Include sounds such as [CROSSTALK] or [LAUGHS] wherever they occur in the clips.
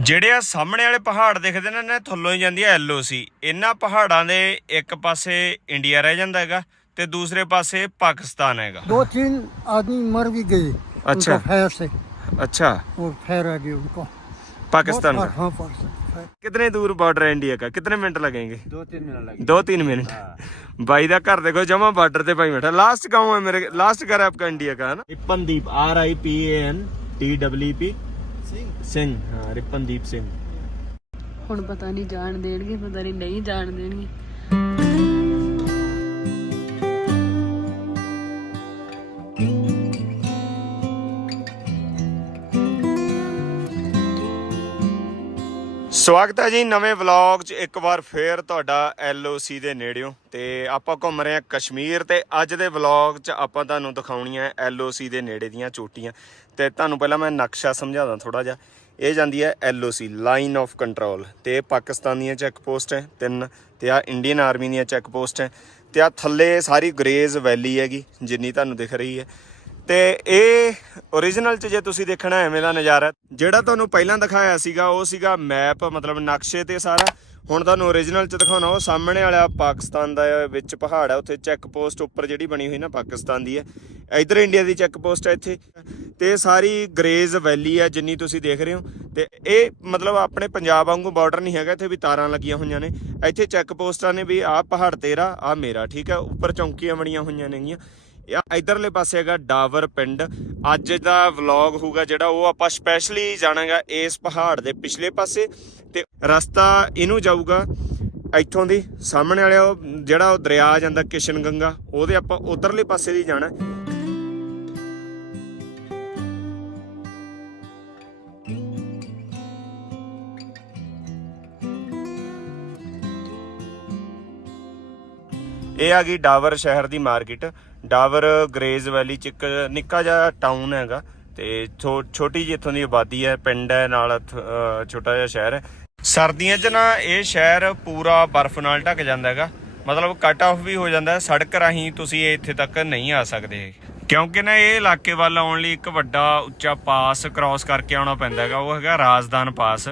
ਜਿਹੜੇ ਆ ਸਾਹਮਣੇ ਵਾਲੇ ਪਹਾੜ ਦਿਖਦੇ ਨੇ ਨਾ ਥੱਲੋਂ ਹੀ ਜਾਂਦੀ ਹੈ ਐਲਓਸੀ ਇਹਨਾਂ ਪਹਾੜਾਂ ਦੇ ਇੱਕ ਪਾਸੇ ਇੰਡੀਆ ਰਹਿ ਜਾਂਦਾ ਹੈਗਾ ਤੇ ਦੂਸਰੇ ਪਾਸੇ ਪਾਕਿਸਤਾਨ ਹੈਗਾ दो तीन आदमी मर भी गए अच्छा। उनको फायर से अच्छा और फायर आ गई उनको पाकिस्तान बहुत का हाँ पर से फायर। कितने दूर बॉर्डर है इंडिया का कितने मिनट लगेंगे दो तीन मिनट लगे ਦੋ ਤਿੰਨ ਮਿੰਟ ਬਾਈ ਦਾ ਘਰ ਦੇਖੋ ਜਮਾ ਬਾਰਡਰ ਤੇ ਭਾਈ ਬੈਠਾ ਲਾਸਟ गांव है मेरे लास्ट घर है आपका इंडिया का है ना Ripandeep R I P A N T W P Singh. Singh ਹਾਂ ਰਿਪਨਦੀਪ ਸਿੰਘ। ਹੁਣ ਪਤਾ ਨਹੀਂ ਜਾਣ ਦੇਣਗੇ ਪਤਾ ਨਹੀਂ ਨਹੀਂ ਜਾਣ ਦੇਣਗੇ। ਸਵਾਗਤ ਹੈ ਜੀ ਨਵੇਂ ਵਲੌਗ 'ਚ। ਇੱਕ ਵਾਰ ਫੇਰ ਤੁਹਾਡਾ LOC ਦੇ ਨੇੜਿਓਂ ਤੇ ਆਪਾਂ ਘੁੰਮ ਰਹੇ ਹਾਂ ਕਸ਼ਮੀਰ ਤੇ ਅੱਜ ਦੇ ਵਲੌਗ 'ਚ ਆਪਾਂ ਤੁਹਾਨੂੰ ਦਿਖਾਉਣੀਆਂ LOC ਦੇ ਨੇੜੇ ਦੀਆਂ ਚੋਟੀਆਂ। ਤੇ ਤੁਹਾਨੂੰ ਪਹਿਲਾਂ ਮੈਂ ਨਕਸ਼ਾ ਸਮਝਾਦਾ ਥੋੜਾ ਜਿਹਾ। ਇਹ ਜਾਂਦੀ ਹੈ LOC ਲਾਈਨ ਆਫ ਕੰਟਰੋਲ ਤੇ ਇਹ ਪਾਕਿਸਤਾਨ ਦੀਆਂ ਚੈੱਕ ਪੋਸਟ ਹੈ ਤਿੰਨ। ਤੇ ਆ ਇੰਡੀਅਨ ਆਰਮੀ ਦੀਆਂ ਚੈੱਕ ਪੋਸਟ ਹੈ। ਤੇ ਆ ਥੱਲੇ ਸਾਰੀ ਗ੍ਰੇਜ਼ ਵੈਲੀ ਹੈਗੀ, ਜਿੰਨੀ ਤੁਹਾਨੂੰ ਦਿਖ ਰਹੀ ਹੈ। ਤੇ ਇਹ origignal ਚ ਜੇ ਤੁਸੀਂ ਦੇਖਣਾ ਐਵੇਂ ਦਾ ਨਜ਼ਾਰਾ, ਜਿਹੜਾ ਤੁਹਾਨੂੰ ਪਹਿਲਾਂ ਦਿਖਾਇਆ ਸੀਗਾ, ਉਹ ਸੀਗਾ ਮੈਪ ਮਤਲਬ ਨਕਸ਼ੇ ਤੇ ਸਾਰਾ। ਹੁਣ ਤੁਹਾਨੂੰ origignal ਚ ਦਿਖਾਉਣਾ, ਉਹ ਸਾਹਮਣੇ ਵਾਲਾ ਪਾਕਿਸਤਾਨ ਦਾ ਵਿੱਚ ਪਹਾੜ ਹੈ ਉੱਥੇ ਚੈੱਕ ਪੋਸਟ ਉੱਪਰ ਜਿਹੜੀ ਬਣੀ ਹੋਈ ਨਾ ਪਾਕਿਸਤਾਨ ਦੀ ਹੈ। ਇਧਰ ਇੰਡੀਆ ਦੀ ਚੈੱਕ ਪੋਸਟ ਹੈ ਇੱਥੇ। ਤੇ ਸਾਰੀ ਗਰੇਜ਼ ਵੈਲੀ ਹੈ ਜਿੰਨੀ ਤੁਸੀਂ ਦੇਖ ਰਹੇ ਹੋ। ਤੇ ਇਹ ਮਤਲਬ ਆਪਣੇ ਪੰਜਾਬ ਵਾਂਗੂ ਬਾਰਡਰ ਨਹੀਂ ਹੈਗਾ, ਇੱਥੇ ਵੀ ਤਾਰਾਂ ਲੱਗੀਆਂ ਹੋਈਆਂ ਨੇ। ਇੱਥੇ ਚੈੱਕ ਪੋਸਟਾਂ ਨੇ ਵੀ ਆਹ ਪਹਾੜ ਤੇਰਾ, ਆਹ ਮੇਰਾ, ਠੀਕ ਹੈ ਉੱਪਰ ਚੌਂਕੀਆਂ ਬਣੀਆਂ ਹੋਈਆਂ ਨੇਗੀਆਂ। ਇਹ ਇਧਰਲੇ ਪਾਸੇ ਹੈਗਾ ਡਾਵਰ ਪਿੰਡ। ਅੱਜ ਦਾ ਵਲੌਗ ਹੋਊਗਾ ਜਿਹੜਾ, ਉਹ ਆਪਾਂ ਸਪੈਸ਼ਲੀ ਜਾਣਾਂਗਾ ਇਸ ਪਹਾੜ ਦੇ ਪਿਛਲੇ ਪਾਸੇ। ਤੇ ਰਸਤਾ ਇਹਨੂੰ ਜਾਊਗਾ ਇੱਥੋਂ ਦੀ, ਸਾਹਮਣੇ ਵਾਲੇ ਜਿਹੜਾ ਉਹ ਦਰਿਆ ਜਾਂਦਾ ਕਿਸ਼ਨ ਗੰਗਾ ਉਹਦੇ ਆਪਾਂ ਉਧਰਲੇ ਪਾਸੇ ਦੀ ਜਾਣਾ। ਇਹ ਆ ਗਈ ਡਾਵਰ ਸ਼ਹਿਰ ਦੀ ਮਾਰਕੀਟ। ਡਾਵਰ ਗ੍ਰੇਜ਼ ਵੈਲੀ ਚ ਇੱਕ ਨਿੱਕਾ ਜਿਹਾ ਟਾਊਨ ਹੈਗਾ ਤੇ ਛੋਟੀ ਜਿਹੀ ਇੱਥੋਂ ਦੀ ਆਬਾਦੀ ਹੈ, ਪਿੰਡ ਹੈ, ਨਾਲ ਛੋਟਾ ਜਿਹਾ ਸ਼ਹਿਰ ਹੈ। ਸਰਦੀਆਂ 'ਚ ਨਾ ਇਹ ਸ਼ਹਿਰ ਪੂਰਾ ਬਰਫ਼ ਨਾਲ ਢੱਕ ਜਾਂਦਾ ਹੈਗਾ। ਮਤਲਬ ਕੱਟ ਆਫ ਵੀ ਹੋ ਜਾਂਦਾ ਸੜਕ ਰਾਹੀਂ ਤੁਸੀਂ ਇੱਥੇ ਤੱਕ ਨਹੀਂ ਆ ਸਕਦੇ ਕਿਉਂਕਿ ਨਾ ਇਹ ਇਲਾਕੇ ਵੱਲ ਆਉਣ ਲਈ ਇੱਕ ਵੱਡਾ ਉੱਚਾ ਪਾਸ ਕ੍ਰਾਸ ਕਰਕੇ ਆਉਣਾ ਪੈਂਦਾ ਹੈਗਾ, ਉਹ ਹੈਗਾ ਰਾਜਦਾਨ ਪਾਸ।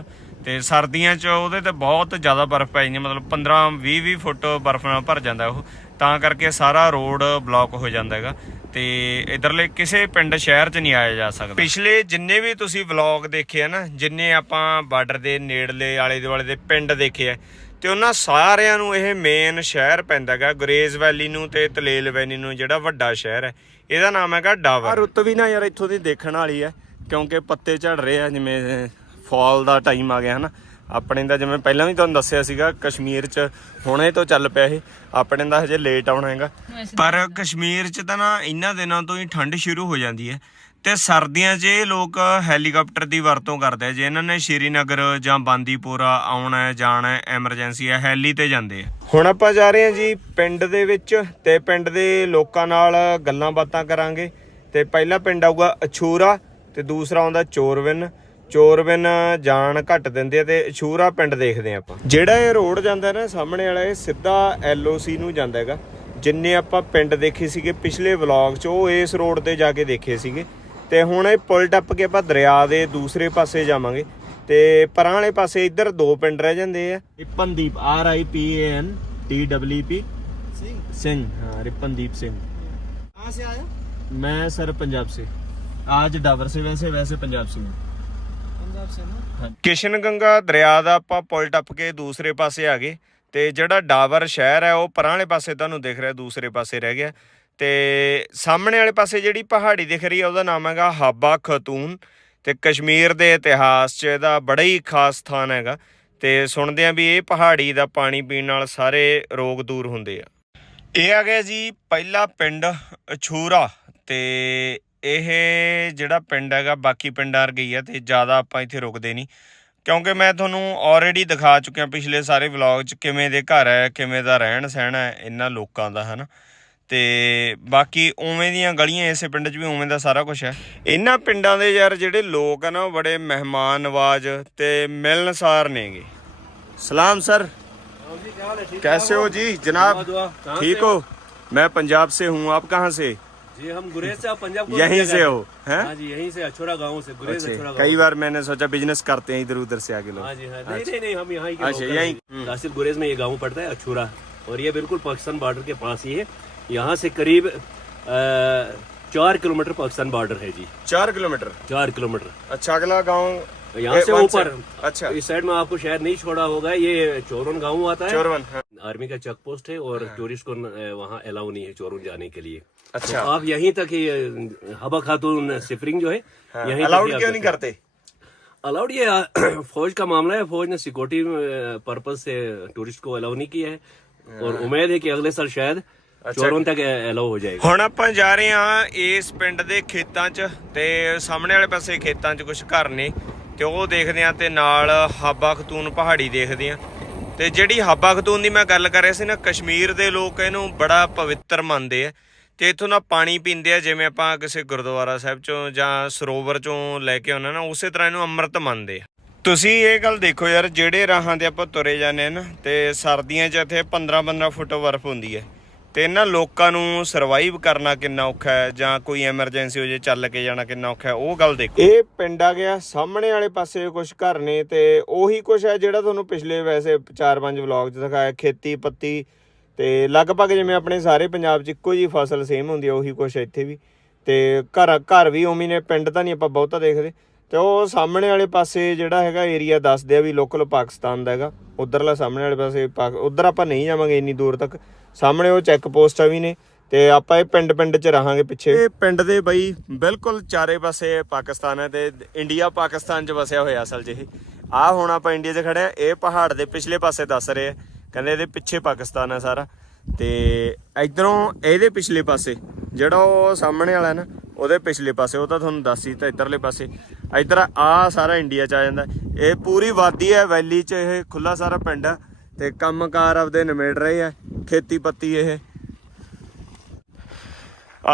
ਤੇ ਸਰਦੀਆਂ 'ਚ ਉਹਦੇ ਤੇ ਬਹੁਤ ਜ਼ਿਆਦਾ ਬਰਫ਼ ਪੈ ਜਾਂਦੀ ਮਤਲਬ 15 20 20 ਫੁੱਟ ਬਰਫ਼ ਨਾਲ ਭਰ ਜਾਂਦਾ ਉਹ। ਤਾਂ ਕਰਕੇ ਸਾਰਾ ਰੋਡ ਬਲੌਕ ਹੋ ਜਾਂਦਾ ਹੈਗਾ ਤੇ ਇਧਰਲੇ ਕਿਸੇ ਪਿੰਡ ਸ਼ਹਿਰ 'ਚ ਨਹੀਂ ਆਇਆ ਜਾ ਸਕਦਾ। ਪਿਛਲੇ ਜਿੰਨੇ ਵੀ ਤੁਸੀਂ ਵਲੌਗ ਦੇਖੇ ਆ ਨਾ ਜਿੰਨੇ ਆਪਾਂ ਬਾਰਡਰ ਦੇ ਨੇੜਲੇ ਆਲੇ ਦੁਆਲੇ ਦੇ ਪਿੰਡ ਦੇਖੇ ਆ ਤੇ ਉਹਨਾਂ ਸਾਰਿਆਂ ਨੂੰ ਇਹ ਮੇਨ ਸ਼ਹਿਰ ਪੈਂਦਾ ਹੈਗਾ ਗੁਰੇਜ਼ ਵੈਲੀ ਨੂੰ ਤੇ ਤਲੇਲ ਵੈਲੀ ਨੂੰ ਜਿਹੜਾ ਵੱਡਾ ਸ਼ਹਿਰ ਹੈ। ਇਹਦਾ ਨਾਮ ਹੈਗਾ ਡਾਵਰ। ਰੁੱਤ ਵੀ ਨਾ ਯਾਰ ਇੱਥੋਂ ਦੀ ਦੇਖਣ ਵਾਲੀ ਹੈ ਕਿਉਂਕਿ ਪੱਤੇ ਝੜ ਰਹੇ ਆ ਜਿਵੇਂ ਫਾਲ ਦਾ ਟਾਈਮ ਆ ਗਿਆ ਹਨਾ। ਆਪਣੇ ਦਾ ਜਿਵੇਂ ਪਹਿਲਾਂ ਵੀ ਤੁਹਾਨੂੰ ਦੱਸਿਆ ਸੀਗਾ ਕਸ਼ਮੀਰ 'ਚ ਹੁਣੇ ਤੋਂ ਚੱਲ ਪਿਆ ਇਹ। ਆਪਣੇ ਦਾ ਹਜੇ ਲੇਟ ਆਉਣਾ ਹੈਗਾ। ਪਰ ਕਸ਼ਮੀਰ 'ਚ ਤਾਂ ਨਾ ਇਹਨਾਂ ਦਿਨਾਂ ਤੋਂ ਹੀ ਠੰਡ ਸ਼ੁਰੂ ਹੋ ਜਾਂਦੀ ਹੈ ਤੇ ਸਰਦੀਆਂ 'ਚ ਇਹ ਲੋਕ ਹੈਲੀਕਾਪਟਰ ਦੀ ਵਰਤੋਂ ਕਰਦੇ ਆ। ਜੇ ਇਹਨਾਂ ਨੇ ਸ਼੍ਰੀਨਗਰ ਜਾਂ ਬਾਂਦੀਪੋਰਾ ਆਉਣਾ ਹੈ ਜਾਣਾ ਹੈ ਐਮਰਜੈਂਸੀ ਹੈ ਹੈਲੀ ਤੇ ਜਾਂਦੇ ਆ। ਹੁਣ ਆਪਾਂ ਜਾ ਰਹੇ ਹਾਂ ਜੀ ਪਿੰਡ ਦੇ ਵਿੱਚ ਤੇ ਪਿੰਡ ਦੇ ਲੋਕਾਂ ਨਾਲ ਗੱਲਾਂ ਬਾਤਾਂ ਕਰਾਂਗੇ। ਤੇ ਪਹਿਲਾ ਪਿੰਡ ਆਊਗਾ ਅਛੂਰਾ ਤੇ ਦੂਸਰਾ ਆਉਂਦਾ ਚੋਰਵਿਨ। ਚੋਰਵਿਨ ਜਾਣ ਘੱਟ ਦਿੰਦੇ ਆ ਤੇ ਅਛੂਰਾ ਪਿੰਡ ਦੇਖਦੇ ਆ ਆਪਾਂ ਜਿਹੜਾ ਇਹ ਰੋਡ ਜਾਂਦਾ ਨਾ ਸਾਹਮਣੇ ਵਾਲਾ ਇਹ ਸਿੱਧਾ ਐਲਓਸੀ ਨੂੰ ਜਾਂਦਾ ਹੈਗਾ ਜਿੰਨੇ ਆਪਾਂ ਪਿੰਡ ਦੇਖੇ ਸੀਗੇ ਪਿਛਲੇ ਵਲੌਗ 'ਚ ਉਹ ਇਸ ਰੋਡ ਤੇ ਜਾ ਕੇ ਦੇਖੇ ਸੀਗੇ ਤੇ ਹੁਣ ਇਹ ਪੁਲ ਟੱਪ ਕੇ ਆਪਾਂ ਦਰਿਆ ਦੇ ਦੂਸਰੇ ਪਾਸੇ ਜਾਵਾਂਗੇ ਤੇ ਪਰਾਂ ਵਾਲੇ ਪਾਸੇ ਇੱਧਰ ਦੋ ਪਿੰਡ ਰਹਿ ਜਾਂਦੇ ਆ Ripandeep R I P A N T W P Singh हाँ रिपनदीप सिंह कहाँ से आया मैं सर पंजाब से आज डाबर से वैसे वैसे पंजाब से हूँ पंजाब से ना ਕਿਸ਼ਨ ਗੰਗਾ ਦਰਿਆ ਦਾ ਆਪਾਂ ਪੁਲ ਟੱਪ ਕੇ ਦੂਸਰੇ ਪਾਸੇ ਆ ਗਏ ਤੇ ਜਿਹੜਾ ਡਾਵਰ ਸ਼ਹਿਰ ਹੈ, ਉਹ ਪਰਾਂ ਵਾਲੇ ਪਾਸੇ ਤੁਹਾਨੂੰ ਦਿਖ ਰਿਹਾ, ਦੂਸਰੇ ਪਾਸੇ ਰਹਿ ਗਿਆ। ਤੇ ਸਾਹਮਣੇ ਵਾਲੇ ਪਾਸੇ ਜਿਹੜੀ ਪਹਾੜੀ ਦਿਖ ਰਹੀ ਹੈ, ਉਹਦਾ ਨਾਮ ਹੈਗਾ ਹਾਬਾ ਖਤੂਨ। ਤੇ ਕਸ਼ਮੀਰ ਦੇ ਇਤਿਹਾਸ 'ਚ ਇਹਦਾ ਬੜਾ ਹੀ ਖਾਸ ਸਥਾਨ ਹੈਗਾ। ਤੇ ਸੁਣਦੇ ਆ ਵੀ ਇਹ ਪਹਾੜੀ ਦਾ ਪਾਣੀ ਪੀਣ ਨਾਲ ਸਾਰੇ ਰੋਗ ਦੂਰ ਹੁੰਦੇ ਆ। ਇਹ ਆ ਗਿਆ ਜੀ ਪਹਿਲਾ ਪਿੰਡ ਅਛੂਰਾ ਤੇ ਇਹ ਜਿਹੜਾ ਪਿੰਡ ਹੈਗਾ ਬਾਕੀ ਪਿੰਡਾਂ ਵਰਗਾ ਹੀ ਆ ਤੇ ਜ਼ਿਆਦਾ ਆਪਾਂ ਇੱਥੇ ਰੁਕਦੇ ਨਹੀਂ ਕਿਉਂਕਿ ਮੈਂ ਤੁਹਾਨੂੰ ਆਲਰੇਡੀ ਦਿਖਾ ਚੁੱਕਿਆ ਪਿਛਲੇ ਸਾਰੇ ਵਲੌਗ 'ਚ ਕਿਵੇਂ ਦੇ ਘਰ ਹੈ ਕਿਵੇਂ ਦਾ ਰਹਿਣ ਸਹਿਣ ਹੈ ਇਹਨਾਂ ਲੋਕਾਂ ਦਾ ਹਨਾ ਤੇ ਬਾਕੀ ਉਵੇਂ ਦੀਆਂ ਗਲੀਆਂ ਇਸੇ ਪਿੰਡ 'ਚ ਵੀ ਉਵੇਂ ਦਾ ਸਾਰਾ ਕੁਝ ਹੈ ਇਹਨਾਂ ਪਿੰਡਾਂ ਦੇ ਯਾਰ ਜਿਹੜੇ ਲੋਕ ਆ ਨਾ ਉਹ ਬੜੇ ਮਹਿਮਾਨ ਨਵਾਜ ਤੇ ਮਿਲਨਸਾਰ ਨੇਗੇ ਸਲਾਮ ਸਰ कैसे हो जी जनाब ठीक हो मैं पंजाब से हूँ आप कहाँ से जी हम गुरेज से पंजाब को यहीं से हो हैं? हाँ जी यहीं से अछोरा गाँव से गुरेज अछोरा अच्छा गाँव। कई बार मैंने सोचा बिज़नेस करते हैं इधर उधर से आगे लोग। हाँ जी हाँ नहीं नहीं नहीं हम यहाँ ही अच्छा, local यहीं- हैं। गुरेज में ये गाँव पड़ता है अछोरा। और ये बिल्कुल पाकिस्तान बॉर्डर के पास ही है। यहाँ से करीब चार किलोमीटर पाकिस्तान बॉर्डर है जी। चार किलोमीटर? चार किलोमीटर। अच्छा अगला गाँव यहाँ से ऊपर। अच्छा। इस साइड में आपको शायद नहीं छोड़ा होगा ये चोरन गाँव आता है। चोरवन हाँ। आर्मी का चेक पोस्ट है और टूरिस्ट को वहाँ अलाउ नहीं है चोरन जाने के लिए। अच्छा तो आप यहीं तक ही अ, हबा खातून सिफरिंग जो है यहीं अलाउड क्यों नहीं करते अलाउड ये अ, फौज का मामला है फौज ने सिक्योरिटी पर्पज से टूरिस्ट को अलाउ नहीं किया है और उम्मीद है कि अगले साल शायद चोरन तक अलाउ हो जाएगा ਹੁਣ ਆਪਾਂ ਜਾ ਰਹੇ ਹਾਂ ਇਸ ਪਿੰਡ ਦੇ ਖੇਤਾਂ 'ਚ ਤੇ ਸਾਹਮਣੇ ਵਾਲੇ ਪਾਸੇ ਖੇਤਾਂ 'ਚ ਕੁਝ ਘਰ ਨੇ ਤੇ ਉਹ ਦੇਖਦੇ ਆ ਤੇ ਨਾਲ ਹਾਬਾ ਖਤੂਨ ਪਹਾੜੀ ਦੇਖਦੇ ਆ ਤੇ ਜਿਹੜੀ ਹਾਬਾ ਖਤੂਨ ਦੀ ਮੈਂ ਗੱਲ ਕਰ ਰਿਹਾ ਸੀ ਨਾ ਕਸ਼ਮੀਰ ਦੇ ਲੋਕ ਇਹਨੂੰ ਬੜਾ ਪਵਿੱਤਰ ਮੰਨਦੇ ਆ ਤੇ ਇਥੋਂ ਦਾ ਪਾਣੀ ਪੀਂਦੇ ਆ, ਜਿਵੇਂ ਆਪਾਂ ਕਿਸੇ ਗੁਰਦੁਆਰਾ ਸਾਹਿਬ 'ਚੋਂ ਜਾਂ ਸਰੋਵਰ 'ਚੋਂ ਲੈ ਕੇ ਆਉਣਾ ਨਾ, ਉਸੇ ਤਰ੍ਹਾਂ ਇਹਨੂੰ ਅੰਮ੍ਰਿਤ ਮੰਨਦੇ ਆ। ਤੁਸੀਂ ਇਹ ਗੱਲ ਦੇਖੋ ਯਾਰ, ਜਿਹੜੇ ਰਾਹਾਂ ਤੇ ਆਪਾਂ ਤੁਰੇ ਜਾਂਦੇ ਆ ਨਾ, ਤੇ ਸਰਦੀਆਂ 'ਚ ਇੱਥੇ 15-15 ਫੁੱਟ ਬਰਫ਼ ਹੁੰਦੀ ਹੈ ਤੇ ਇਹਨਾਂ ਲੋਕਾਂ ਨੂੰ ਸਰਵਾਈਵ ਕਰਨਾ ਕਿੰਨਾ ਔਖਾ ਹੈ, ਜਾਂ ਕੋਈ ਐਮਰਜੈਂਸੀ ਹੋ ਜੇ, ਚੱਲ ਕੇ ਜਾਣਾ ਕਿੰਨਾ ਔਖਾ ਹੈ, ਉਹ ਗੱਲ ਦੇਖੋ। ਇਹ ਪਿੰਡ ਆ ਗਿਆ, ਸਾਹਮਣੇ ਵਾਲੇ ਪਾਸੇ ਕੁਝ ਘਰ ਨੇ, ਤੇ ਉਹੀ ਕੁਝ ਹੈ ਜਿਹੜਾ ਤੁਹਾਨੂੰ ਪਿਛਲੇ ਵੈਸੇ 4-5 ਵਲੌਗ 'ਚ ਦਿਖਾਇਆ ਖੇਤੀ ਪੱਤੀ ਤੇ ਲਗਭਗ ਜਿਵੇਂ ਆਪਣੇ ਸਾਰੇ ਪੰਜਾਬ 'ਚ ਇੱਕੋ ਜੀ ਫਸਲ ਸੇਮ ਹੁੰਦੀ ਹੈ ਉਹੀ ਕੁਝ ਇੱਥੇ ਵੀ। ਤੇ ਘਰ ਘਰ ਵੀ ਉਮੀ ਨੇ, ਪਿੰਡ ਤਾਂ ਨਹੀਂ ਆਪਾਂ ਬਹੁਤਾ ਦੇਖਦੇ। ਤੇ ਉਹ ਸਾਹਮਣੇ ਵਾਲੇ ਪਾਸੇ ਜਿਹੜਾ ਹੈਗਾ ਏਰੀਆ ਦੱਸਦੇ ਆ ਵੀ ਲੋਕਲ ਪਾਕਿਸਤਾਨ ਦਾ ਹੈਗਾ। ਉਧਰਲਾ ਸਾਹਮਣੇ ਵਾਲੇ ਪਾਸੇ ਉਧਰ ਆਪਾਂ ਨਹੀਂ ਜਾਵਾਂਗੇ ਇੰਨੀ ਦੂਰ ਤੱਕ। ਸਾਹਮਣੇ ਉਹ ਚੈੱਕ ਪੋਸਟਾਂ ਵੀ ਨੇ, ਤੇ ਆਪਾਂ ਇਹ ਪਿੰਡ ਪਿੰਡ 'ਚ ਰਹਾਂਗੇ ਪਿੱਛੇ। ਇਹ ਪਿੰਡ ਦੇ ਬਈ ਬਿਲਕੁਲ ਚਾਰੇ ਪਾਸੇ ਪਾਕਿਸਤਾਨ ਹੈ ਤੇ ਇੰਡੀਆ ਪਾਕਿਸਤਾਨ 'ਚ ਵਸਿਆ ਹੋਇਆ ਅਸਲ 'ਚ ਇਹ। ਆ ਹੁਣ ਆਪਾਂ ਇੰਡੀਆ 'ਚ ਖੜੇ ਆ, ਇਹ ਪਹਾੜ ਦੇ ਪਿਛਲੇ ਪਾਸੇ ਦੱਸ ਰਹੇ ਆ। ਕਹਿੰਦੇ ਇਹਦੇ ਪਿੱਛੇ ਪਾਕਿਸਤਾਨ ਹੈ ਸਾਰਾ। ਤੇ ਇਧਰੋਂ ਇਹਦੇ ਪਿਛਲੇ ਪਾਸੇ, ਜਿਹੜਾ ਉਹ ਸਾਹਮਣੇ ਵਾਲਾ ਨਾ, ਉਹਦੇ ਪਿਛਲੇ ਪਾਸੇ, ਉਹ ਤਾਂ ਤੁਹਾਨੂੰ ਦੱਸ ਹੀ ਤਾਂ ਇਧਰਲੇ ਪਾਸੇ। ਇਧਰ ਆ ਸਾਰਾ ਇੰਡੀਆ ਚ ਆ ਜਾਂਦਾ। ਇਹ ਪੂਰੀ ਵਾਦੀ ਹੈ, ਵੈਲੀ ਚ ਇਹ ਖੁੱਲਾ ਸਾਰਾ ਪਿੰਡ ਹੈ ਤੇ ਕੰਮਕਾਰ ਆਪਦੇ ਨਿਮੇੜ ਰਹੇ ਆ ਖੇਤੀ ਪੱਤੀ ਇਹ।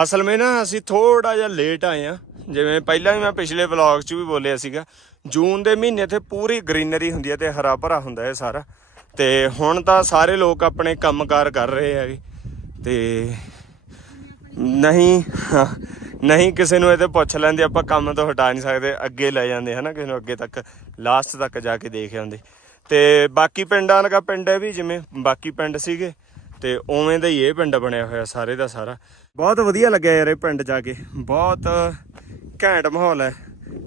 ਅਸਲ ਵਿੱਚ ਨਾ ਅਸੀਂ ਥੋੜਾ ਜਿਹਾ ਲੇਟ ਆਏ ਆ। ਜਿਵੇਂ ਪਹਿਲਾਂ ਵੀ ਮੈਂ ਪਿਛਲੇ ਵਲੌਗ 'ਚ ਵੀ ਬੋਲਿਆ ਸੀਗਾ, ਜੂਨ ਦੇ ਮਹੀਨੇ ਤੇ ਪੂਰੀ ਗ੍ਰੀਨਰੀ ਹੁੰਦੀ ਹੈ ਤੇ ਹਰਾ ਭਰਾ ਹੁੰਦਾ ਹੈ ਸਾਰਾ। ਤੇ ਹੁਣ ਤਾਂ ਸਾਰੇ ਲੋਕ ਆਪਣੇ ਕੰਮਕਾਰ ਕਰ ਰਹੇ ਹੈਗੇ। ਤੇ ਨਹੀਂ ਨਹੀਂ ਕਿਸੇ ਨੂੰ ਇਹ ਤੇ ਪੁੱਛ ਲੈਂਦੇ ਆਪਾਂ ਕੰਮ ਤੋਂ ਹਟਾ ਨਹੀਂ ਸਕਦੇ, ਅੱਗੇ ਲੈ ਜਾਂਦੇ ਹਨਾ ਕਿਸੇ ਨੂੰ ਅੱਗੇ ਤੱਕ ਲਾਸਟ ਤੱਕ ਜਾ ਕੇ ਦੇਖ ਆਉਂਦੇ। ਤੇ ਬਾਕੀ ਪਿੰਡਾਂ ਲਗਾ ਪਿੰਡ ਹੈ ਵੀ ਜਿਵੇਂ ਬਾਕੀ ਪਿੰਡ ਸੀਗੇ, ਤੇ ਉਵੇਂ ਦਾ ਹੀ ਇਹ ਪਿੰਡ ਬਣਿਆ ਹੋਇਆ ਸਾਰੇ ਦਾ ਸਾਰਾ। ਬਹੁਤ ਵਧੀਆ ਲੱਗਿਆ ਯਾਰ ਇਹ ਪਿੰਡ ਜਾ ਕੇ, ਬਹੁਤ ਘੈਂਟ ਮਾਹੌਲ ਹੈ।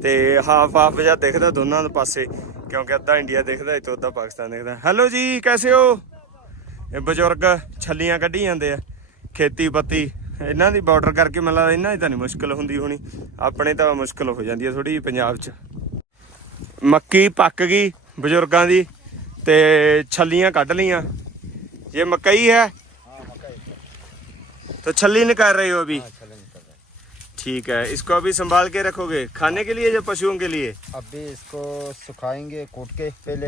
ਤੇ ਹਾਫ ਹਾਫ ਜਿਹਾ ਦਿਖਦਾ ਦੋਨਾਂ ਦੇ ਪਾਸੇ। ਕਿਉਂਕਿ ਅੱਧਾ ਇੰਡੀਆ ਦਿਖਦਾ ਤੇ ਅੱਧਾ ਪਾਕਿਸਤਾਨ ਦਿਖਦਾ ਹੈਲੋ ਜੀ ਕੈਸੇ ਹੋ ਇਹ ਬਜ਼ੁਰਗ ਛੱਲੀਆਂ ਕੱਢੀ ਜਾਂਦੇ ਆ ਖੇਤੀ ਪੱਤੀ ਇਹਨਾਂ ਦੀ ਬਾਰਡਰ ਕਰਕੇ ਮੈਨੂੰ ਲੱਗਦਾ ਇਹਨਾਂ ਦੀ ਤਾਂ ਨਹੀਂ ਮੁਸ਼ਕਲ ਹੁੰਦੀ ਹੋਣੀ ਆਪਣੇ ਤਾਂ ਮੁਸ਼ਕਲ ਹੋ ਜਾਂਦੀ ਹੈ ਥੋੜੀ ਜਿਹੀ ਪੰਜਾਬ 'ਚ ਮੱਕੀ ਪੱਕ ਗਈ ਬਜ਼ੁਰਗਾਂ ਦੀ ਤੇ ਛੱਲੀਆਂ ਕੱਢ ਲੀਆਂ ये मकई है तो छल्ली निकाल रहे हो अभी ठीक है। इसको अभी संभाल के रखोगे? खाने के लिए या पशुओं के लिए? अभी इसको सुखाएँगे कूट के पहले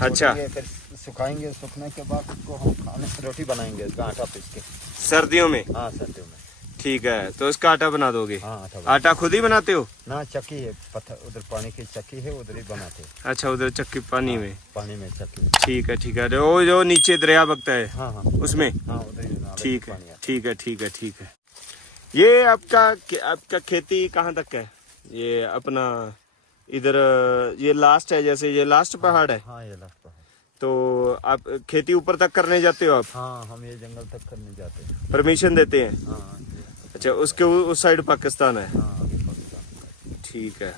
अच्छा। फिर सुखाएँगे सूखने के बाद इसको हम खाने रोटी बनाएँगे इसका आटा पीस के। सर्दियों में? हाँ सर्दियों में। ठीक है तो इसका आटा बना दोगे? हाँ आटा बना- आटा खुद ही बनाते हो? ना चक्की है पत्थर उधर पानी की चक्की है उधर ही बनाते हैं। अच्छा उधर चक्की पानी में? पानी में चक्की। ठीक है ठीक है। वो जो नीचे दरिया बगता है हाँ हाँ। उसमें? हाँ ही ठीक है। ठीक है ठीक है ठीक है। ये आपका आपका खेती कहाँ तक है? ये अपना इधर ये लास्ट है जैसे ये लास्ट पहाड़ है? है। हाँ ये लगता है। तो आप खेती ऊपर तक करने जाते हो आप? हाँ हम ये जंगल तक करने जाते हैं। परमिशन देते हैं? हाँ अच्छा उसके उस साइड पाकिस्तान है? ठीक हाँ। ठीक है।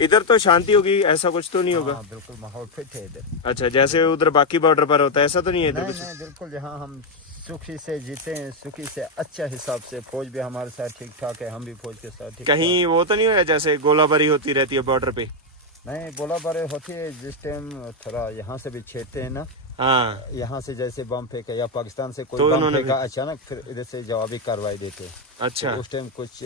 इधर तो शांति होगी ऐसा कुछ तो नहीं होगा? हाँ बिल्कुल माहौल फिट है इधर। अच्छा जैसे उधर बाकी बॉर्डर पर होता है ऐसा तो नहीं है इधर कुछ? बिल्कुल यहाँ हम सुखी से जीते हैं सुखी से अच्छा हिसाब से फौज भी हमारे साथ ठीक ठाक है हम भी फौज के साथ ठीक कहीं वो तो नहीं होया जैसे गोलाबारी होती रहती है बॉर्डर पे? नहीं बोला बारे होती है जिस टाइम थोड़ा यहाँ से भी छेड़ते हैं ना। हाँ। यहाँ से जैसे बम फेंका या पाकिस्तान से कोई तो बम फेंका अचानक फिर इधर से जवाबी कार्रवाई देते अच्छा। तो उस टाइम कुछ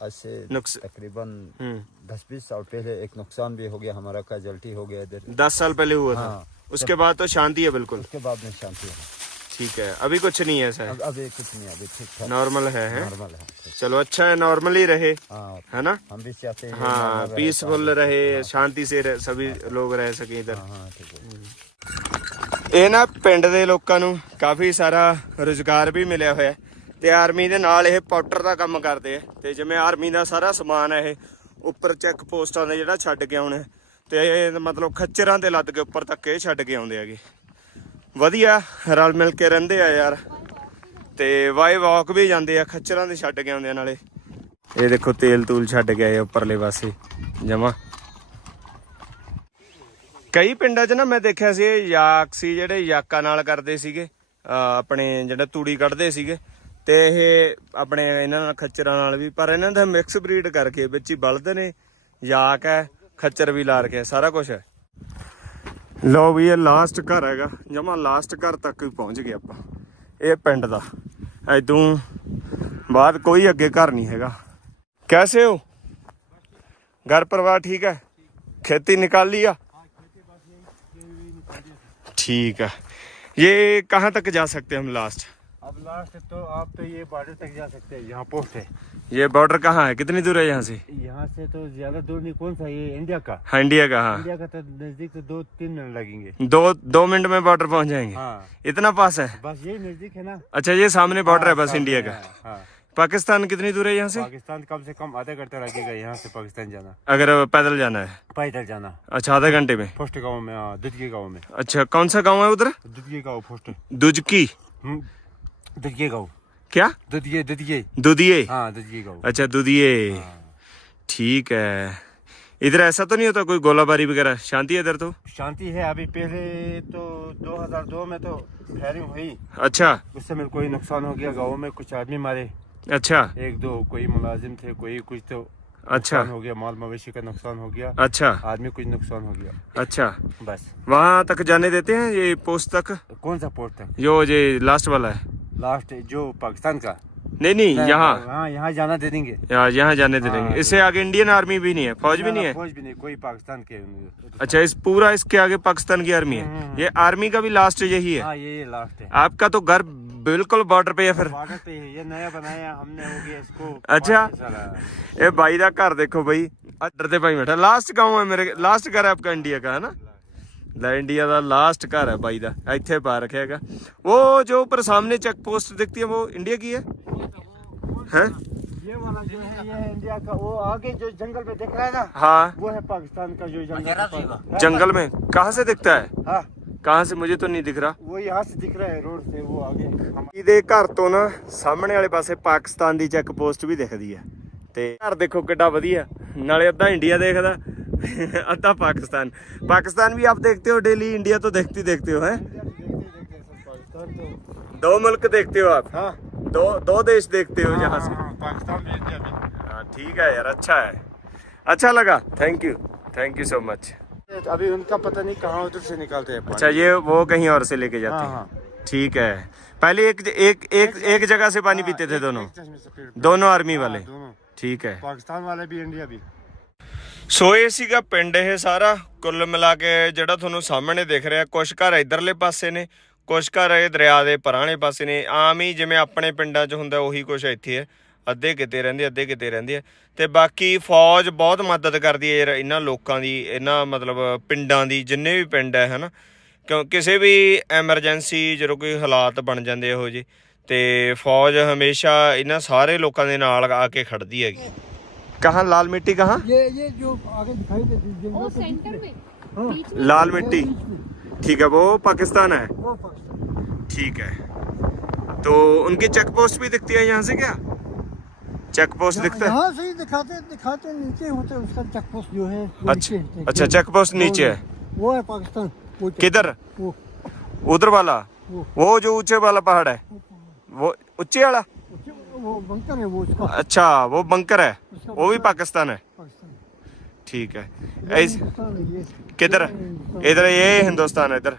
ऐसे तकरीबन हम्म। दस बीस साल पहले एक नुकसान भी हो गया हमारा कैजुअल्टी हो गया इधर। दस साल पहले हुआ था? हाँ। उसके बाद तो शांति है बिल्कुल उसके बाद में शांति है ठीक है अभी कुछ नहीं है ऐसा अब अभी कुछ नहीं अभी ठीक ठाक नॉर्मल है, है? नॉर्मल है चलो अच्छा है नॉर्मल ही रहे हाँ है ना हम भी चाहते हैं ये हाँ normal रहे, पीसफुल रहे शांति से रह- सभी लोग रह सके इधर हाँ हाँ ठीक है ਇਹ ਨਾ ਪਿੰਡ ਦੇ ਲੋਕਾਂ ਨੂੰ ਕਾਫੀ ਸਾਰਾ ਰੋਜ਼ਗਾਰ ਵੀ ਮਿਲਿਆ ਹੋਇਆ ਹੈ। ਤੇ ਆਰਮੀ ਦੇ ਨਾਲ ਇਹ ਪਾਊਡਰ ਦਾ ਕੰਮ ਕਰਦੇ ਆ ਤੇ ਜਿਵੇਂ ਆਰਮੀ ਦਾ ਸਾਰਾ ਸਮਾਨ ਹੈ ਇਹ ਉੱਪਰ ਚੈੱਕ ਪੋਸਟਾਂ ਦੇ ਜਿਹੜਾ ਛੱਡ ਕੇ ਆਉਣੇ ਤੇ ਇਹ ਮਤਲਬ ਖੱਚਰਾਂ ਤੇ ਲੱਦ ਕੇ ਉੱਪਰ ਤੱਕ ਇਹ ਛੱਡ ਕੇ ਆਉਂਦੇ ਹੈਗੇ। ਵਧੀਆ, ਰਲ ਮਿਲ ਕੇ ਰਹਿੰਦੇ ਆ ਯਾਰ। ਤੇ ਵਾਈ ਵਾਕ ਵੀ ਜਾਂਦੇ ਆ, ਖੱਚਰਾਂ ਦੇ ਛੱਡ ਕੇ ਆਉਂਦੇ ਆ ਨਾਲੇ। ਇਹ ਦੇਖੋ ਤੇਲ ਤੂਲ ਛੱਡ ਕੇ ਆਏ ਉੱਪਰਲੇ ਪਾਸੇ, ਜਮਾ। ਕਈ ਪਿੰਡਾਂ 'ਚ ਨਾ ਮੈਂ ਦੇਖਿਆ ਸੀ ਯਾਕ ਸੀ ਜਿਹੜੇ ਯਾਕਾਂ ਨਾਲ ਕਰਦੇ ਸੀਗੇ, ਅਹ ਆਪਣੇ ਜਿਹੜਾ ਤੂੜੀ ਕੱਢਦੇ ਸੀਗੇ। ਤੇ ਇਹ ਆਪਣੇ ਇਹਨਾਂ ਨਾਲ ਖੱਚਰਾਂ ਨਾਲ ਵੀ, ਪਰ ਇਹਨਾਂ ਦਾ ਮਿਕਸ ਬਰੀਡ ਕਰਕੇ ਵਿੱਚ ਹੀ ਬਲਦ ਨੇ, ਯਾਕ ਹੈ। ਖੱਚਰ ਵੀ ਲਾ ਰਖਿਆ ਸਾਰਾ ਕੁਝ ਹੈ ਲੋ ਵੀ ਇਹ ਲਾਸਟ ਘਰ ਹੈਗਾ ਜਮਾ ਲਾਸਟ ਘਰ ਤੱਕ ਹੀ ਪਹੁੰਚ ਗਏ ਆਪਾਂ ਇਹ ਪਿੰਡ ਦਾ ਐਦੋਂ ਬਾਅਦ ਕੋਈ ਅੱਗੇ ਘਰ ਨਹੀਂ ਹੈਗਾ कैसे हो घर परिवार ठीक है खेती निकाल लिया ठीक है ये कहाँ तक जा सकते हैं हम लास्ट अब लास्ट तो आप तो ये बॉर्डर तक जा सकते हैं यहाँ पोस्ट है। ये बॉर्डर कहाँ है? कितनी दूर है यहाँ से? यहाँ से तो ज़्यादा दूर नहीं कौन सा? ये इंडिया का। हाँ इंडिया का हाँ। इंडिया का तो नज़दीक तो दो तीन मिनट लगेंगे। दो दो मिनट में बॉर्डर पहुँच जाएँगे? हाँ। इतना पास है? बस यही नज़दीक है ना। अच्छा ये सामने बॉर्डर है बस हाँ, इंडिया का। हाँ। पाकिस्तान कितनी दूर है यहाँ से? पाकिस्तान कम से कम आधा घंटा लगेगा यहाँ से पाकिस्तान जाना। अगर पैदल जाना है? पैदल जाना। अच्छा आधे घंटे में? पोस्ट गाँव में हाँ दुधगी गाँव में। अच्छा कौन सा गाँव है उधर? दुधगी गाँव पोस्ट दुजकी क्या? दुधिये दुधिये दुदिये? हाँ दुधिये गाँव अच्छा दुदिये। ठीक है। इधर ऐसा तो नहीं होता कोई गोलाबारी वगैरह? शांति है इधर तो? शांति है। अभी पहले तो 2002 में तो फायरिंग हुई। अच्छा। उससे मेरे कोई नुकसान हो गया गाँव में कुछ आदमी मारे। अच्छा। एक दो कोई मुलाजिम थे कोई कुछ तो अच्छा। हो गया माल मवेशी का नुकसान हो गया अच्छा। आदमी कुछ नुकसान हो गया। अच्छा। बस। वहाँ तक जाने देते हैं ये पोस्ट तक? कौन सा पोस्ट तक? जो ये लास्ट वाला है। लास्ट जो पाकिस्तान का? नहीं नहीं यहाँ। हाँ, यहाँ जाना दे देंगे। हाँ, यहाँ जाने दे हाँ, देंगे। इससे आगे इंडियन आर्मी भी नहीं है फौज भी नहीं है। फौज भी नहीं कोई पाकिस्तान के अच्छा इस पूरा इसके आगे पाकिस्तान की आर्मी है। हम्म, हम्म, हम्म। ये आर्मी का भी लास्ट यही है। यही लास्ट है। आपका तो घर बिल्कुल बॉर्डर पे है फिर। ये नया बनाया हमने इसको [LAUGHS] अच्छा। ये भाई का घर देखो भाई। डरते भाई बैठा। लास्ट गाँव है मेरे लास्ट घर है आपका इंडिया का है ना? ਲੈ ਇੰਡੀਆ ਦਾ ਲਾਸਟ ਘਰ ਹੈ ਬਾਈ ਦਾ ਇੱਥੇ ਪਾ ਰੱਖਿਆ ਹੈਗਾ ਉਹ ਜੋ ਉੱਪਰ ਸਾਹਮਣੇ ਚੈੱਕ पोस्ट दिखती है वो इंडिया की है हैं ये वाला जो है ये है इंडिया का वो आगे जो जंगल में दिख रहा है ना हाँ वो है पाकिस्तान का जो जंगल का पास- जंगल में कहाँ से दिखता है हाँ कहाँ से मुझे तो नहीं दिख रहा वो यहाँ से दिख रहा है रोड से वो आगे हम- ਇਹਦੇ ਘਰ ਤੋਂ ਨਾ ਸਾਹਮਣੇ ਵਾਲੇ ਪਾਸੇ ਪਾਕਿਸਤਾਨ ਦੀ ਚੈੱਕ ਪੋਸਟ ਵੀ ਦਿਖਦੀ ਹੈ ਤੇ ਘਰ ਦੇਖੋ ਕਿੱਡਾ ਵਧੀਆ ਨਾਲੇ ਅੱਧਾ ਇੰਡੀਆ ਦੇਖਦਾ [LAUGHS] अता पाकिस्तान। पाकिस्तान भी आप देखते हो डेली इंडिया तो देखते देखते हो हैं? तो। दो मुल्क देखते हो आप? हाँ। दो दो देश देखते हो यहाँ से। हाँ, हाँ, पाकिस्तान भी इंडिया ठीक है यार अच्छा है। अच्छा लगा। Thank you thank you so much अभी उनका पता नहीं कहाँ उधर से निकालते हैं अच्छा ये वो कहीं और से लेके जाते हैं ठीक है। पहले एक एक एक एक जगह से पानी पीते थे दोनों। दोनों आर्मी वाले। ठीक है। पाकिस्तान वाले भी इंडिया भी। ਸੋ ਇਹ ਸੀਗਾ ਪਿੰਡ ਇਹ ਸਾਰਾ। ਕੁੱਲ ਮਿਲਾ ਕੇ ਜਿਹੜਾ ਤੁਹਾਨੂੰ ਸਾਹਮਣੇ ਦਿਖ ਰਿਹਾ ਕੁਝ ਘਰ ਇਧਰਲੇ ਪਾਸੇ ਨੇ ਕੁਝ ਘਰ ਇਹ ਦਰਿਆ ਦੇ ਪਰਾਂਲੇ ਪਾਸੇ ਨੇ। ਆਮ ਹੀ ਜਿਵੇਂ ਆਪਣੇ ਪਿੰਡਾਂ 'ਚ ਹੁੰਦਾ, ਉਹੀ ਕੁਝ ਇੱਥੇ ਹੈ। ਅੱਧੇ ਕਿਤੇ ਰਹਿੰਦੇ, ਅੱਧੇ ਕਿਤੇ ਰਹਿੰਦੇ ਆ। ਤੇ ਬਾਕੀ ਫੌਜ ਬਹੁਤ ਮਦਦ ਕਰਦੀ ਹੈ ਯਾਰ, ਇਹਨਾਂ ਲੋਕਾਂ ਦੀ, ਇਹਨਾਂ ਮਤਲਬ ਪਿੰਡਾਂ ਦੀ, ਜਿੰਨੇ ਵੀ ਪਿੰਡ ਹੈ, ਹਨਾ। ਕਿਉਂ, ਕਿਸੇ ਵੀ ਐਮਰਜੈਂਸੀ ਜਦੋਂ ਕੋਈ ਹਾਲਾਤ ਬਣ ਜਾਂਦੇ ਇਹੋ ਜਿਹੇ, ਤੇ ਫੌਜ ਹਮੇਸ਼ਾ ਇਹਨਾਂ ਸਾਰੇ ਲੋਕਾਂ ਦੇ ਨਾਲ ਆ ਕੇ ਖੜਦੀ ਹੈਗੀ। कहाँ? लाल मिट्टी कहाँ? ये ये जो आगे दिखाई देती है सेंटर में। हाँ। लाल मिट्टी। ठीक है वो पाकिस्तान है। ठीक है। तो उनकी चेक पोस्ट भी दिखती है यहाँ से क्या? चेक पोस्ट दिखता है? से ही दिखाते दिखाते नीचे होते उसका चेक पोस्ट जो है अच्छा अच्छा चेक पोस्ट नीचे है। वो है पाकिस्तान। किधर? उधर वाला? वो। जो ऊँचे वाला पहाड़ है। वो ऊँचे वाला? वो बंकर है वो अच्छा वो बंकर है। वो भी पाकिस्तान है। ठीक है। ऐस है, किधर इधर ये हिंदुस्तान है इधर।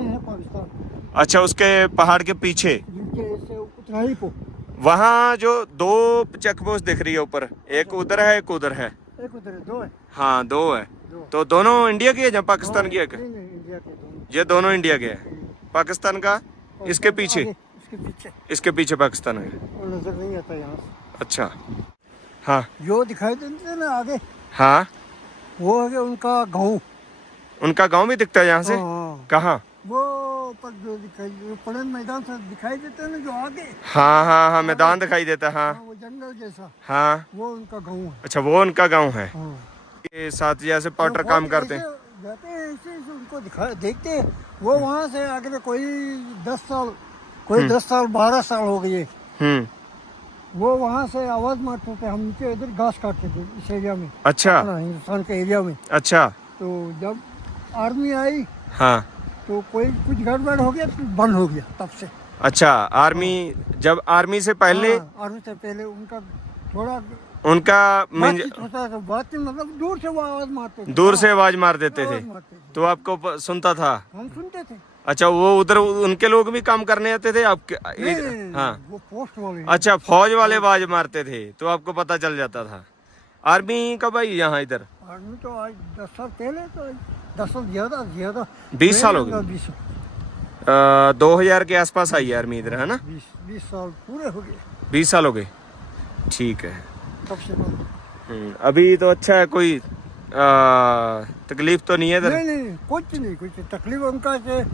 है अच्छा उसके पहाड़ के पीछे। वहाँ जो दो चेक पोस्ट दिख रही है ऊपर एक उधर है एक उधर है। एक उधर है, दो है। हाँ दो है। दो। तो दोनों इंडिया की है या पाकिस्तान की है के दोनों। ये दोनों इंडिया के हैं। पाकिस्तान का इसके पीछे। आगे, पीछे। इसके पीछे पाकिस्तान है। वो नज़र नहीं आता यहाँ से। अच्छा। हाँ। जो दिखाई देते हैं ना आगे? हाँ। वो है उनका गाँव। उनका गाँव भी दिखता है यहाँ से? हाँ, कहाँ? वो पर जो दिखाई मैदान से दिखाई देते हैं ना जो आगे? हाँ हाँ हाँ मैदान दिखाई देता है हाँ। हाँ, वो जंगल जैसा। हाँ। वो उनका गाँव है। अच्छा वो उनका गाँव है। हाँ। ये साथ जैसे पाउडर काम करते हैं। जाते हैं ऐसे उनको दिखा देखते हैं। वो वहाँ से आगे कोई दस साल कोई दस साल बारह साल हो गए। हम्म। वो वहाँ से आवाज़ मारते थे हम नीचे इधर घास काटते थे इस एरिया में। अच्छा। हिंदुस्तान के एरिया में। अच्छा। तो जब आर्मी आई हाँ। तो कोई कुछ गड़बड़ हो गया तो बंद हो गया तब से। अच्छा आर्मी जब आर्मी से पहले हाँ, आर्मी से पहले उनका थोड़ा उनका बातचीत मतलब दूर से वो आवाज़ मारते थे। दूर से आवाज़ मार देते थे। तो आपको सुनता था? हम सुनते थे। अच्छा वो उधर उनके लोग भी काम करने आते थे? आपके नहीं, हाँ। वो पोस्ट वाले अच्छा फौज वाले आवाज़ मारते थे तो आपको पता चल जाता था। आर्मी कब आई यहाँ इधर? आर्मी तो आज दस साल पहले तो दस साल ज़्यादा ज़्यादा। बीस साल हो गए? दो हज़ार के आसपास आई आर्मी इधर है ना? बीस साल पूरे हो गए। बीस साल हो गए। ठीक है। हम्म, अभी तो अच्छा है कोई तकलीफ़ तो नहीं है नहीं नहीं कुछ नहीं कुछ तकलीफ़ उनका से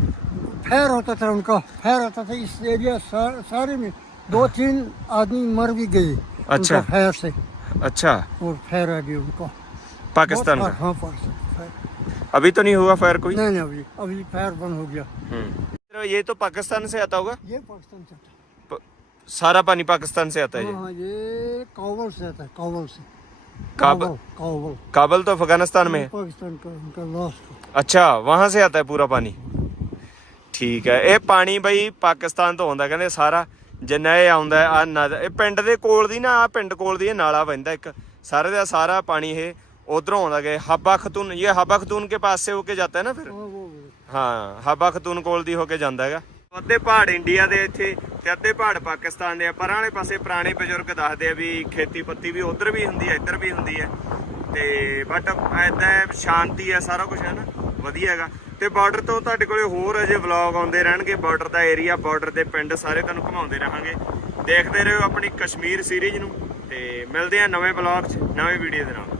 फैर होता था उनका। फैर होता था इस एरिया सा, सारे में। दो तीन आदमी मर भी गए अच्छा। फैर से। अच्छा। और फैर आ गया उनको। पाकिस्तान का? हाँ पाकिस्तान अभी तो नहीं हुआ फायर कोई? नहीं नहीं अभी अभी फैर बंद हो गया। हम्म। ये तो पाकिस्तान से आता होगा? ये पाकिस्तान से आता सारा पानी पाकिस्तान से आता है है हाँ ये काबुल से आता है काबुल से। काबुल काबुल काबल तो अफगानिस्तान में है पाकिस्तान का उनका लास्ट ਅੱਛਾ ਵਹਾਂ ਸੇ ਆਤਾ ਹੈ ਪੂਰਾ ਪਾਣੀ ਠੀਕ ਹੈ ਇਹ ਪਾਣੀ ਬਈ ਪਾਕਿਸਤਾਨ ਤੋਂ ਆਉਂਦਾ ਕਹਿੰਦੇ ਸਾਰਾ ਜਿੰਨਾ ਇਹ ਆਉਂਦਾ ਆ ਨਦ ਇਹ ਪਿੰਡ ਦੇ ਕੋਲ ਦੀ ਨਾ ਆ ਪਿੰਡ ਕੋਲ ਦੀ ਇਹ ਨਾਲਾ ਵਹਿੰਦਾ ਇੱਕ ਸਾਰੇ ਦਾ ਸਾਰਾ ਪਾਣੀ ਇਹ ਉਧਰੋਂ ਆਉਂਦਾ ਗਏ ਹੱਬਾ ਖਤੂਨ ਇਹ ਹੱਬਾ ਖਤੂਨ ਕੇ ਪਾਸ ਸੇ ਹੋ ਕੇ ਜਾਂਦਾ ਹੈ ਨਾ ਫਿਰ हाँ वो ਹਾਂ ਹੱਬਾ ਖਤੂਨ ਕੋਲ ਦੀ ਹੋ ਕੇ ਜਾਂਦਾ ਹੈਗਾ ਅੱਧੇ ਪਹਾੜ ਇੰਡੀਆ ਦੇ ਇੱਥੇ ਤੇ ਅੱਧੇ ਪਹਾੜ ਪਾਕਿਸਤਾਨ ਦੇ ਆ। ਪਰਾਂ ਵਾਲੇ ਪਾਸੇ ਪੁਰਾਣੇ ਬਜ਼ੁਰਗ ਦੱਸਦੇ ਆ ਵੀ ਖੇਤੀ ਪੱਤੀ ਵੀ ਉਧਰ ਵੀ ਹੁੰਦੀ ਹੈ ਇੱਧਰ ਵੀ ਹੁੰਦੀ ਹੈ ਤੇ ਬਟ ਐਦਾਂ ਸ਼ਾਂਤੀ ਹੈ ਸਾਰਾ ਕੁਝ ਹੈ ਨਾ, ਵਧੀਆ ਹੈਗਾ। ਤੇ ਬਾਰਡਰ ਤੋਂ ਤੁਹਾਡੇ ਕੋਲੇ ਹੋਰ ਅਜੇ ਵਲੌਗ ਆਉਂਦੇ ਰਹਿਣਗੇ। ਬਾਰਡਰ ਦਾ ਏਰੀਆ ਬਾਰਡਰ ਦੇ ਪਿੰਡ ਸਾਰੇ ਤੁਹਾਨੂੰ ਘੁਮਾਉਂਦੇ ਰਹਾਂਗੇ। ਦੇਖਦੇ ਰਹੋ ਆਪਣੀ ਕਸ਼ਮੀਰ ਸੀਰੀਜ਼ ਨੂੰ ਤੇ ਮਿਲਦੇ ਆ ਨਵੇਂ ਵਲੌਗ 'ਚ, ਨਵੇਂ ਵੀਡੀਓ ਦੇ ਨਾਲ।